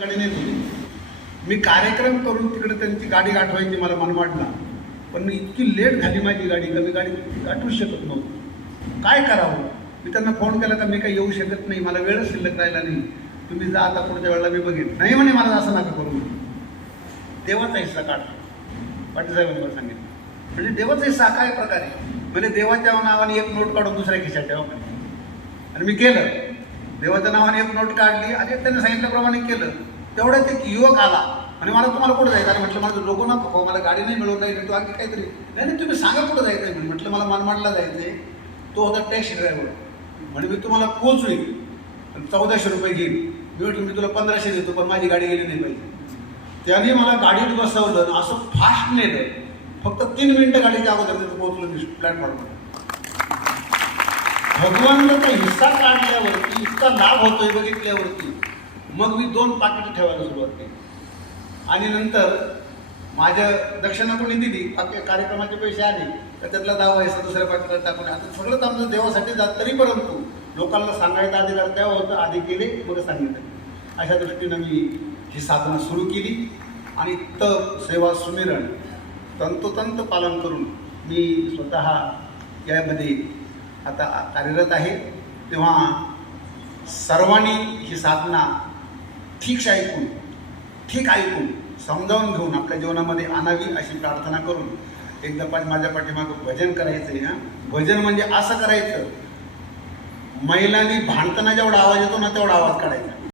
गाडी नाही दिली. मी कार्यक्रम करून तिकडे त्यांची गाडी गाठवायची मला मन वाटला. पण मी इतकी लेट झाली माझी गाडी का मी गाडी गाठवू शकत नव्हतो. काय करावं? मी त्यांना फोन केला का मी काही येऊ शकत नाही. मला वेळच शिल्लक राहिला नाही. तुम्ही जा आता पुढच्या वेळेला मी बघेन. नाही म्हणे मला असं नका करू देवाचा हिस्सा काढ पाटील मला सांगितलं. म्हणजे देवाचा हिस्सा काय प्रकारे. म्हणजे देवाच्या नावाने एक नोट काढून दुसऱ्या खिशात ठेवा आणि मी केलं. देवाच्या नावाने एक नोट काढली आणि त्यांनी सांगितल्याप्रमाणे केलं. तेवढ्यात एक युवक आला. आणि मला तुम्हाला कुठं जायचं? आणि म्हटलं माझं लोक नका हो मला गाडी नाही मिळवता येईल तू आणखी काहीतरी नाही नाही तुम्ही सांगा कुठं जायचं आहे म्हटलं मला मनमाडला जायचं आहे तो होता टॅक्सी ड्रायव्हर. म्हणजे मी तुम्हाला पोचवेल चौदाशे रुपये घेईन. मी म्हटलं मी तुला पंधराशे देतो पण माझी गाडी गेली नाही पाहिजे. त्याने मला गाडीत बसवलं आणि असं फास्ट नेलं. फक्त तीन मिनटं गाडीच्या अगोदर तिथं पोहोचलो मी प्लॅटफॉर्मवर भगवानाचा हिस्सा काढल्यावरती इतका लाभ होतोय बघितल्यावरती. मग मी दोन पाकिटं ठेवायला सुरुवात केली. आणि नंतर माझ्या दक्षिणाकडून दिली बाकी कार्यक्रमाचे पैसे आले तर त्यातला दहा यायचा दुसऱ्या पाकिटात टाकून आता सगळंच आमचं देवासाठी जात तरी परंतु लोकांना सांगायचा अधिकार तेव्हा होतं आधी केले मग सांगितलं. अशा दृष्टीनं मी ही साधना सुरू केली. आणि तप सेवा सुमिरण तंतोतंत पालन करून मी स्वतः यामध्ये आता कार्यरत आहे. तेव्हा सर्वांनी ही साधना ठीक ऐकून ठीक ऐकून समजावून घेऊन आपल्या जीवनामध्ये आणावी अशी प्रार्थना करून एकदा पण माझ्या पाठीमागं भजन करायचं आहे ना भजन म्हणजे असं करायचं महिलांनी भांडताना जेवढा आवाज येतो ना तेवढा आवाज काढायचा.